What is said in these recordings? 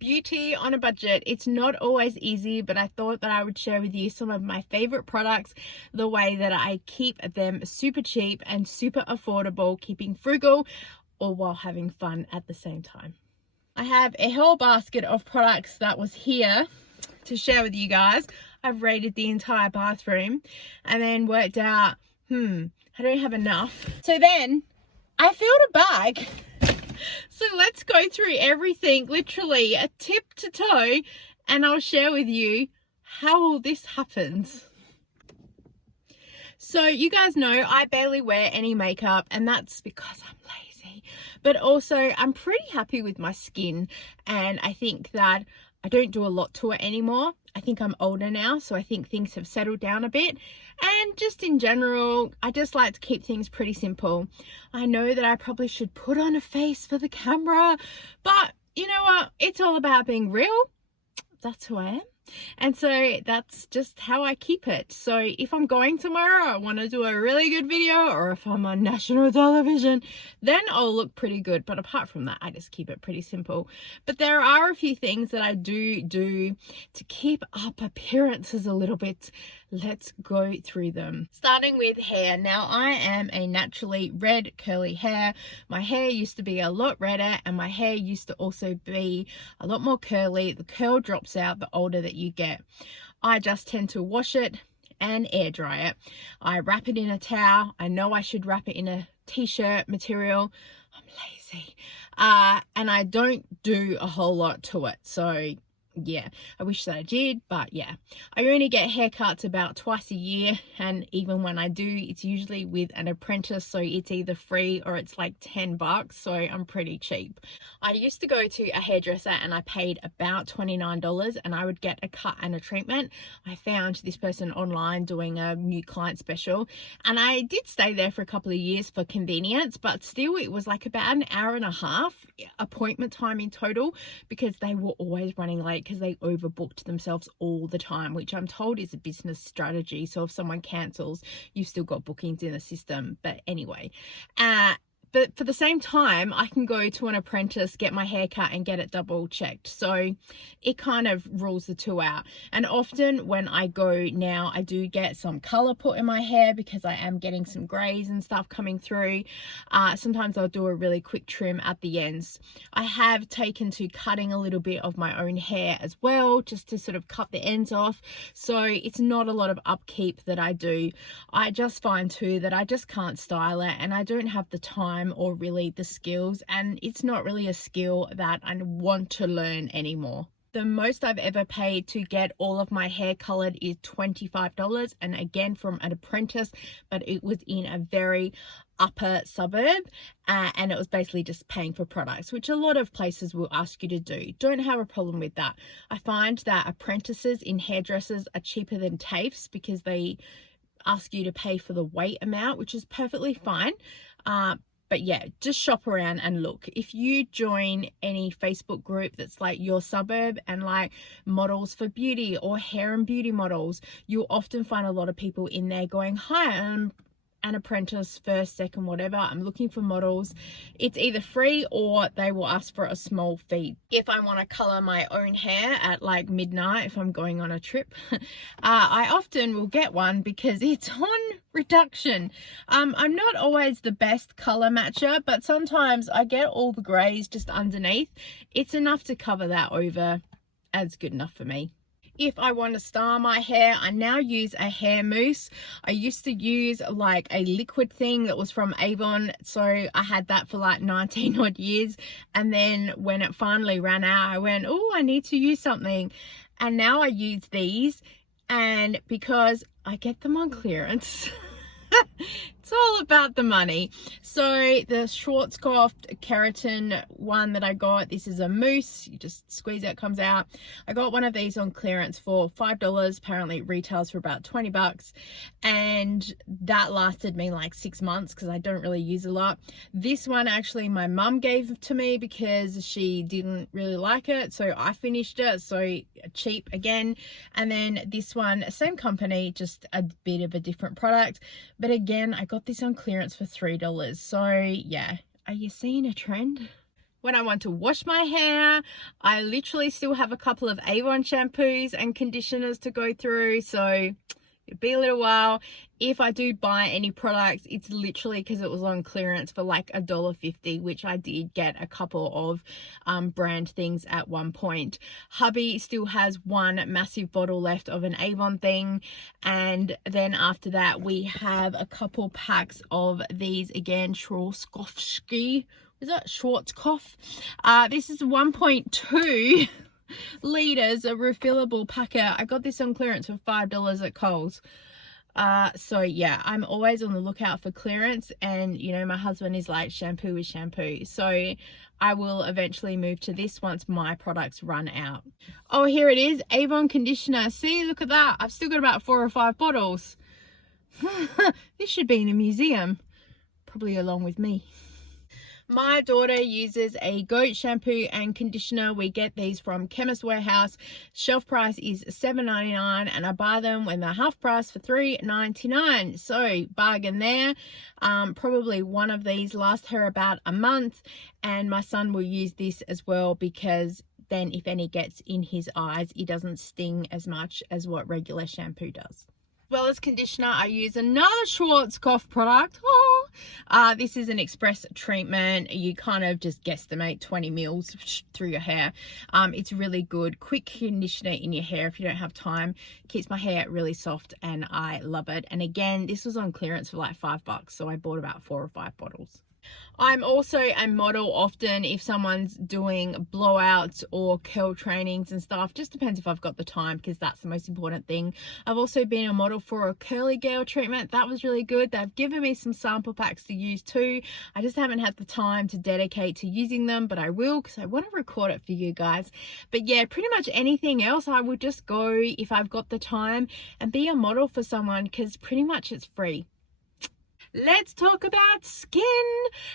Beauty on a budget. It's not always easy, but I thought that I would share with you some of my favorite products, the way that I keep them super cheap and super affordable, keeping frugal all while having fun at the same time. I have a whole basket of products that was here to share with you guys. I've raided the entire bathroom and then worked out, I don't have enough. So then I filled a bag. So let's go through everything, literally a tip to toe, and I'll share with you how all this happens. So you guys know I barely wear any makeup, and that's because I'm lazy. But also I'm pretty happy with my skin, and I think that I don't do a lot to it anymore. I think I'm older now, so I think things have settled down a bit. And just in general, I just like to keep things pretty simple. I know that I probably should put on a face for the camera, but you know what? It's all about being real. That's who I am. And so that's just how I keep it. So if I'm going somewhere, I want to do a really good video, or if I'm on national television, then I'll look pretty good. But apart from that, I just keep it pretty simple. But there are a few things that I do to keep up appearances a little bit. Let's go through them. Starting with hair. Now I am a naturally red curly hair. My hair used to be a lot redder, and my hair used to also be a lot more curly. The curl drops out the older that you get. I just tend to wash it and air dry it. I wrap it in a towel. I know I should wrap it in a t-shirt material. I'm lazy. And I don't do a whole lot to it. So yeah, I wish that I did, but yeah, I only get haircuts about twice a year, and even when I do, it's usually with an apprentice, so it's either free or it's like $10, so I'm pretty cheap. I used to go to a hairdresser and I paid about $29 and I would get a cut and a treatment. I found this person online doing a new client special, and I did stay there for a couple of years for convenience, but still it was like about an hour and a half appointment time in total, because they were always running late because they overbooked themselves all the time, which I'm told is a business strategy. So if someone cancels, you've still got bookings in the system. But anyway, but for the same time, I can go to an apprentice, get my hair cut and get it double checked. So it kind of rules the two out. And often when I go now, I do get some color put in my hair because I am getting some grays and stuff coming through. Sometimes I'll do a really quick trim at the ends. I have taken to cutting a little bit of my own hair as well, just to sort of cut the ends off. So it's not a lot of upkeep that I do. I just find too that I just can't style it, and I don't have the time or really the skills, and it's not really a skill that I want to learn anymore. The most I've ever paid to get all of my hair colored is $25, and again from an apprentice, but it was in a very upper suburb, and it was basically just paying for products, which a lot of places will ask you to do. Don't have a problem with that. I find that apprentices in hairdressers are cheaper than TAFEs because they ask you to pay for the weight amount, which is perfectly fine. But yeah, just shop around and look. If you join any Facebook group that's like your suburb and like models for beauty or hair and beauty models, you'll often find a lot of people in there going, hi, I'm an apprentice, first, second, whatever, I'm looking for models. It's either free or they will ask for a small fee. If I want to color my own hair at like midnight, if I'm going on a trip, I often will get one because it's on reduction. I'm not always the best color matcher, but sometimes I get all the grays just underneath. It's enough to cover that over. As good enough for me. If I want to style my hair, I now use a hair mousse. I used to use like a liquid thing that was from Avon, so I had that for like 19 odd years, and then when it finally ran out, I went, oh, I need to use something, and now I use these, and because I get them on clearance it's all about the money. So the Schwarzkopf keratin one that I got, this is a mousse, you just squeeze it, comes out. I got one of these on clearance for $5. Apparently it retails for about $20, and that lasted me like 6 months because I don't really use a lot. This one actually my mum gave to me because she didn't really like it, so I finished it, so cheap again. And then this one, same company, just a bit of a different product, but again I got this on clearance for $3. So yeah, are you seeing a trend? When I want to wash my hair, I literally still have a couple of Avon shampoos and conditioners to go through, so it'll be a little while. If I do buy any products, it's literally because it was on clearance for like $1.50, which I did get a couple of brand things at one point. Hubby still has one massive bottle left of an Avon thing, and then after that we have a couple packs of these again, Schwarzkopf. Is that Schwarzkopf? This is 1.2 liters, a refillable packet. I got this on clearance for $5 at Coles. So yeah, I'm always on the lookout for clearance, and you know, my husband is like, shampoo is shampoo, so I will eventually move to this once my products run out. Oh, here it is, Avon conditioner. See, look at that, I've still got about 4 or 5 bottles. This should be in a museum, probably along with me. My daughter uses a goat shampoo and conditioner. We get these from Chemist Warehouse. Shelf price is $7.99 and I buy them when they're half price for $3.99. So bargain there. Probably one of these lasts her about a month, and my son will use this as well because then if any gets in his eyes, it doesn't sting as much as what regular shampoo does. As well as conditioner, I use another Schwarzkopf product. This is an express treatment. You kind of just guesstimate 20 mils through your hair. It's really good, quick conditioner in your hair if you don't have time. Keeps my hair really soft and I love it. And again, this was on clearance for like $5, so I bought about 4 or 5 bottles. I'm also a model often if someone's doing blowouts or curl trainings and stuff. Just depends if I've got the time, because that's the most important thing. I've also been a model for a curly girl treatment. That was really good. They've given me some sample packs to use too. I just haven't had the time to dedicate to using them, but I will because I want to record it for you guys. But yeah, pretty much anything else I would just go if I've got the time and be a model for someone, because pretty much it's free. Let's talk about skin.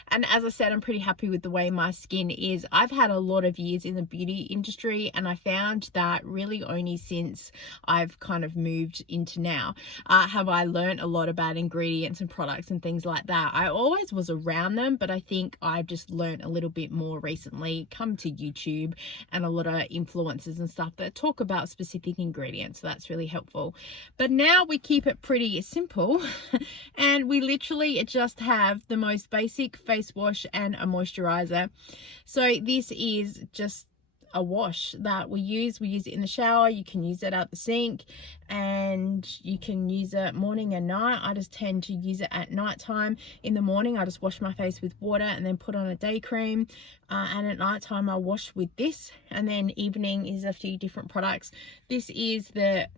And as I said, I'm pretty happy with the way my skin is. I've had a lot of years in the beauty industry, and I found that really only since I've kind of moved into now have I learned a lot about ingredients and products and things like that. I always was around them, but I think I've just learned a little bit more recently, come to YouTube and a lot of influencers and stuff that talk about specific ingredients, so that's really helpful. But now we keep it pretty simple and we literally just have the most basic face wash and a moisturizer. So this is just a wash that we use it in the shower. You can use it at the sink and you can use it morning and night. I just tend to use it at night time. In the morning I just wash my face with water and then put on a day cream, and at night time I wash with this, and then evening is a few different products. This is the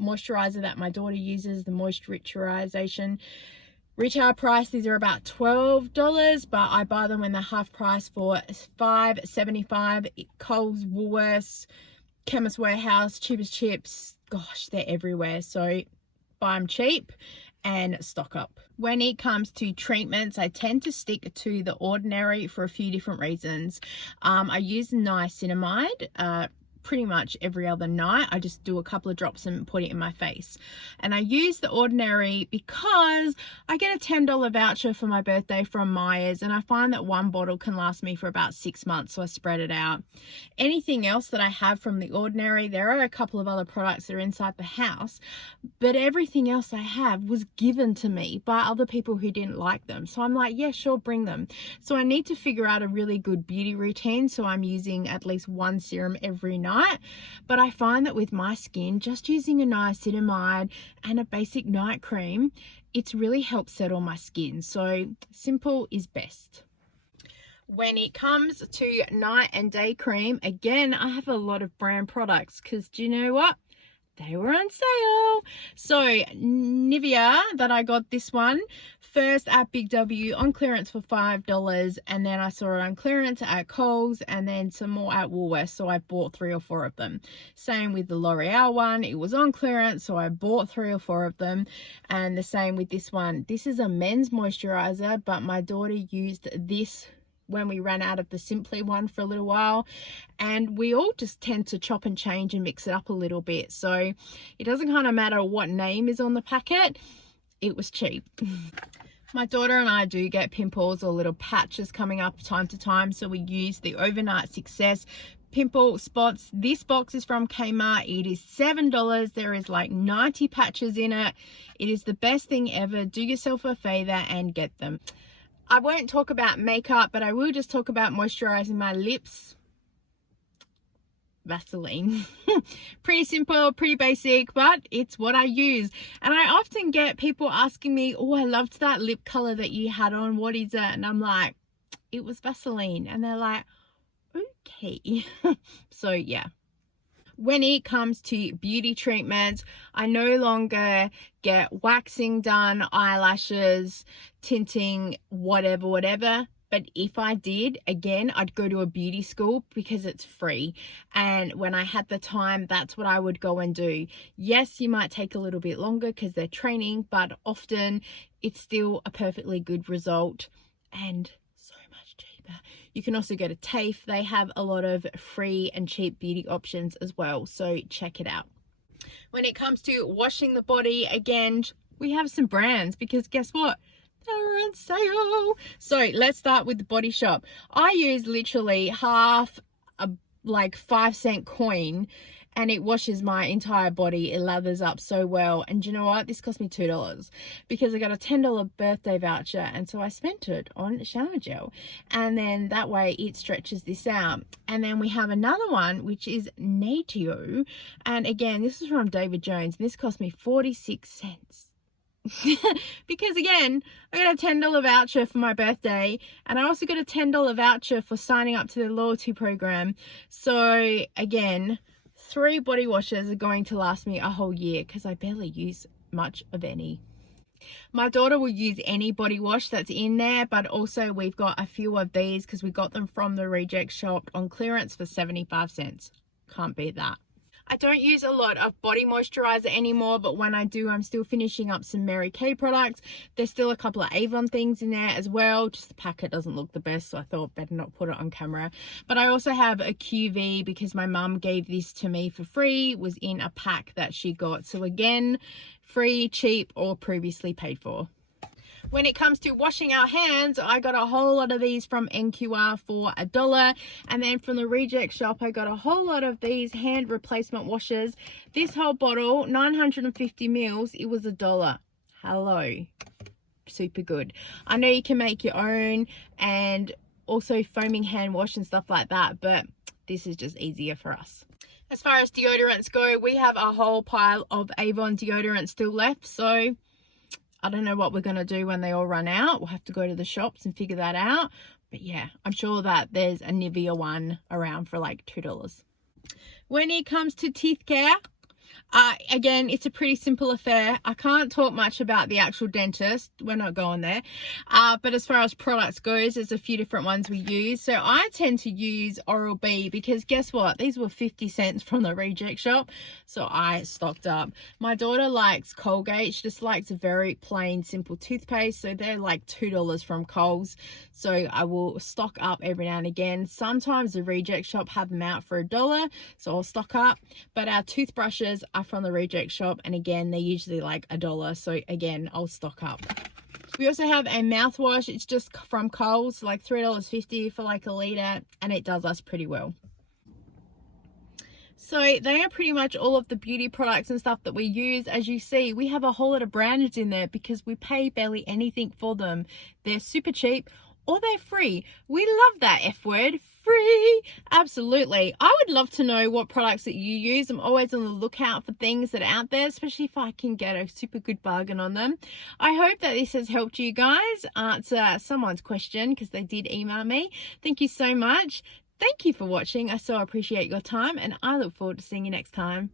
moisturizer that my daughter uses, the moisturization. Retail price, these are about $12, but I buy them when they're half price for $5.75. Coles, Woolworths, Chemist Warehouse, Cheapest Chips, gosh, they're everywhere. So buy them cheap and stock up. When it comes to treatments, I tend to stick to the ordinary for a few different reasons. I use niacinamide pretty much every other night. I just do a couple of drops and put it in my face. And I use the ordinary because I get a $10 voucher for my birthday from Myers, and I find that one bottle can last me for about 6 months, so I spread it out. Anything else that I have from the ordinary, there are a couple of other products that are inside the house, but everything else I have was given to me by other people who didn't like them. So I'm like, yeah, sure, bring them. So I need to figure out a really good beauty routine, so I'm using at least one serum every night. But I find that with my skin, just using a niacinamide and a basic night cream, it's really helped settle my skin. So simple is best. When it comes to night and day cream, again, I have a lot of brand products because do you know what? They were on sale. So Nivea, that I got this one first at Big W on clearance for $5, and then I saw it on clearance at Coles and then some more at Woolworths, so I bought 3 or 4 of them. Same with the L'Oreal one, it was on clearance, so I bought 3 or 4 of them. And the same with this one. This is a men's moisturizer, but my daughter used this when we ran out of the Simply one for a little while, and we all just tend to chop and change and mix it up a little bit, so it doesn't kind of matter what name is on the packet. It was cheap. My daughter and I do get pimples or little patches coming up time to time, so we use the Overnight Success pimple spots. This box is from Kmart. It is $7. There is like 90 patches in it. It is the best thing ever. Do yourself a favor and get them. I won't talk about makeup, but I will just talk about moisturizing my lips. Vaseline. Pretty simple, pretty basic, but it's what I use. And I often get people asking me, oh, I loved that lip color that you had on, what is it? And I'm like, it was Vaseline. And they're like, okay. So yeah, when it comes to beauty treatments, I no longer get waxing done, eyelashes, tinting, whatever. But if I did, again, I'd go to a beauty school because it's free. And when I had the time, that's what I would go and do. Yes, you might take a little bit longer because they're training, but often it's still a perfectly good result and so much cheaper. You can also go to TAFE. They have a lot of free and cheap beauty options as well. So check it out. When it comes to washing the body, again, we have some brands because guess what? They're on sale. So let's start with the Body Shop. I use literally half a 5-cent coin and it washes my entire body. It lathers up so well. And you know what? This cost me $2 because I got a $10 birthday voucher. And so I spent it on shower gel. And then that way it stretches this out. And then we have another one, which is Natio. And again, this is from David Jones. And this cost me 46 cents. Because again, I got a $10 voucher for my birthday and I also got a $10 voucher for signing up to the loyalty program. So again, 3 body washes are going to last me a whole year because I barely use much of any. My daughter will use any body wash that's in there, but also we've got a few of these because we got them from the reject shop on clearance for 75 cents. Can't beat that. I don't use a lot of body moisturizer anymore, but when I do, I'm still finishing up some Mary Kay products. There's still a couple of Avon things in there as well. Just the packet doesn't look the best, so I thought better not put it on camera. But I also have a QV because my mum gave this to me for free. It was in a pack that she got. So again, free, cheap, or previously paid for. When it comes to washing our hands, I got a whole lot of these from NQR for $1. And then from the reject shop, I got a whole lot of these hand replacement washers. This whole bottle, 950 mils, it was $1. Hello. Super good. I know you can make your own and also foaming hand wash and stuff like that, but this is just easier for us. As far as deodorants go, we have a whole pile of Avon deodorant still left, so I don't know what we're going to do when they all run out. We'll have to go to the shops and figure that out. But yeah, I'm sure that there's a Nivea one around for like $2. When it comes to teeth care, again, it's a pretty simple affair. I can't talk much about the actual dentist. We're not going there. But as far as products goes, there's a few different ones we use. So I tend to use Oral-B because guess what? These were 50 cents from the reject shop. So I stocked up. My daughter likes Colgate. She just likes a very plain, simple toothpaste. So they're like $2 from Coles. So I will stock up every now and again. Sometimes the reject shop have them out for $1. So I'll stock up. But our toothbrushes are from the reject shop, and again they're usually like $1, so again I'll stock up. We also have a mouthwash. It's just from Coles, like $3.50 for like a litre, and it does us pretty well. So they are pretty much all of the beauty products and stuff that we use. As you see, we have a whole lot of branded in there because we pay barely anything for them. They're super cheap or they're free. We love that F word, free. Absolutely. I would love to know what products that you use. I'm always on the lookout for things that are out there, especially if I can get a super good bargain on them. I hope that this has helped you guys answer someone's question because they did email me. Thank you so much. Thank you for watching. I so appreciate your time and I look forward to seeing you next time.